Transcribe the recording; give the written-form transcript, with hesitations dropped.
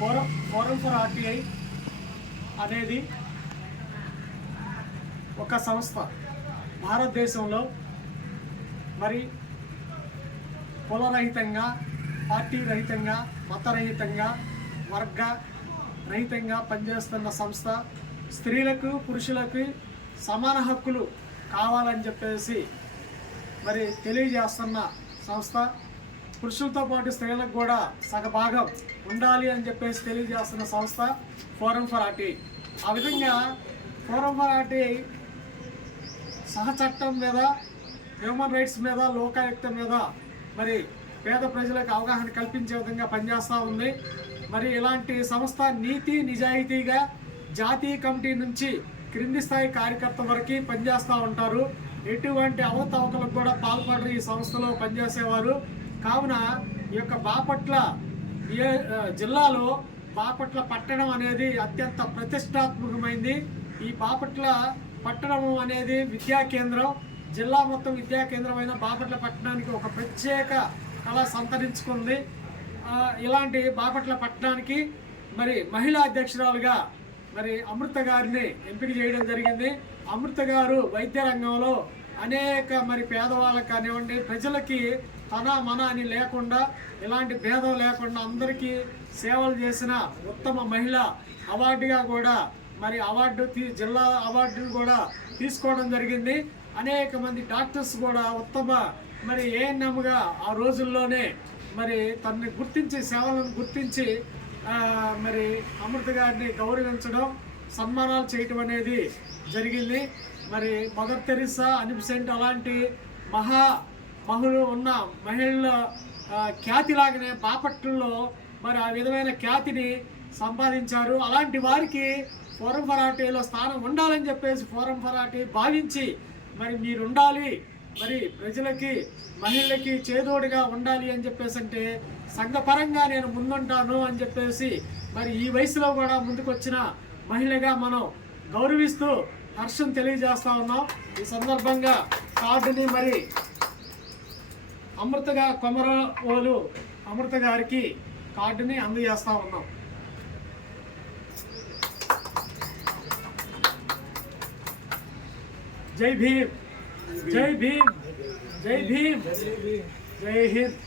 Forum for RTI అనేది ఒక సంస్థ భారతదేశంలో మరి కులరహితంగా, పార్టీ రహితంగా, మతరహితంగా, వర్గ రహితంగా పనిచేస్తున్న సంస్థ. స్త్రీలకు పురుషులకు సమాన హక్కులు కావాలని చెప్పేసి మరి తెలియజేస్తున్న సంస్థ. పురుషులతో పాటు స్త్రీలకు కూడా సగభాగం ఉండాలి అని చెప్పేసి తెలియజేస్తున్న సంస్థ ఫోరం ఫర్ ఆర్టీఐ. ఆ విధంగా ఫోరం ఫర్ ఆర్టీఐ సహచట్టం మీద, హ్యూమన్ రైట్స్ మీద, లోకాయుక్త మీద మరి పేద ప్రజలకు అవగాహన కల్పించే విధంగా పనిచేస్తూ ఉంది. మరి ఇలాంటి సంస్థ నీతి నిజాయితీగా జాతీయ కమిటీ నుంచి క్రింది స్థాయి కార్యకర్త వరకు పనిచేస్తూ ఉంటారు. ఎటువంటి అవకతవకలకు కూడా పాల్పడరు ఈ సంస్థలో పనిచేసేవారు. కావున ఈ యొక్క బాపట్ల జిల్లాలో బాపట్ల పట్టణం అనేది అత్యంత ప్రతిష్టాత్మకమైంది. ఈ బాపట్ల పట్టణం అనేది విద్యా కేంద్రం. జిల్లా మొత్తం విద్యా కేంద్రమైన బాపట్ల పట్టణానికి ఒక ప్రత్యేక కళ సంతరించుకుంది. ఇలాంటి బాపట్ల పట్టణానికి మరి మహిళా అధ్యక్షురాలుగా మరి అమృత గారిని ఎంపిక చేయడం జరిగింది. అమృత గారు వైద్య రంగంలో అనేక మరి పేదవాళ్ళకి కానివ్వండి, ప్రజలకి తన మన అని లేకుండా, ఇలాంటి భేదం లేకుండా అందరికీ సేవలు చేసిన ఉత్తమ మహిళ. అవార్డుగా కూడా మరి జిల్లా అవార్డును కూడా తీసుకోవడం జరిగింది. అనేక మంది డాక్టర్స్ కూడా ఉత్తమ మరి ఏఎన్ఎంగా ఆ రోజుల్లోనే మరి తనని గుర్తించి, సేవలను గుర్తించి మరి అమృత గారిని గౌరవించడం, సన్మానాలు చేయటం అనేది జరిగింది. మరి మదర్ తెరిసా, అనిబిసెంట్ అలాంటి మహిళలు ఉన్న మహిళల ఖ్యాతిలాగానే బాపట్లలో మరి ఆ విధమైన ఖ్యాతిని సంపాదించారు. అలాంటి వారికి ఫోరం ఫర్ ఆర్టీఐలో స్థానం ఉండాలని చెప్పేసి ఫోరం ఫర్ ఆర్టీఐ భావించి మరి మీరు ఉండాలి, మరి ప్రజలకి మహిళలకి చేదోడుగా ఉండాలి అని చెప్పేసి అంటే సంఘపరంగా నేను ముందుంటాను అని చెప్పేసి మరి ఈ వయసులో కూడా ముందుకొచ్చిన మహిళగా మనం గౌరవిస్తూ హర్షం తెలియజేస్తా ఉన్నాం. ఈ సందర్భంగా కార్డుని మరి కొమరవోలు అమృత గారికి కార్డుని అందజేస్తా ఉన్నాం. జై భీమ్, జై భీమ్, జై భీమ్, జై హింద్.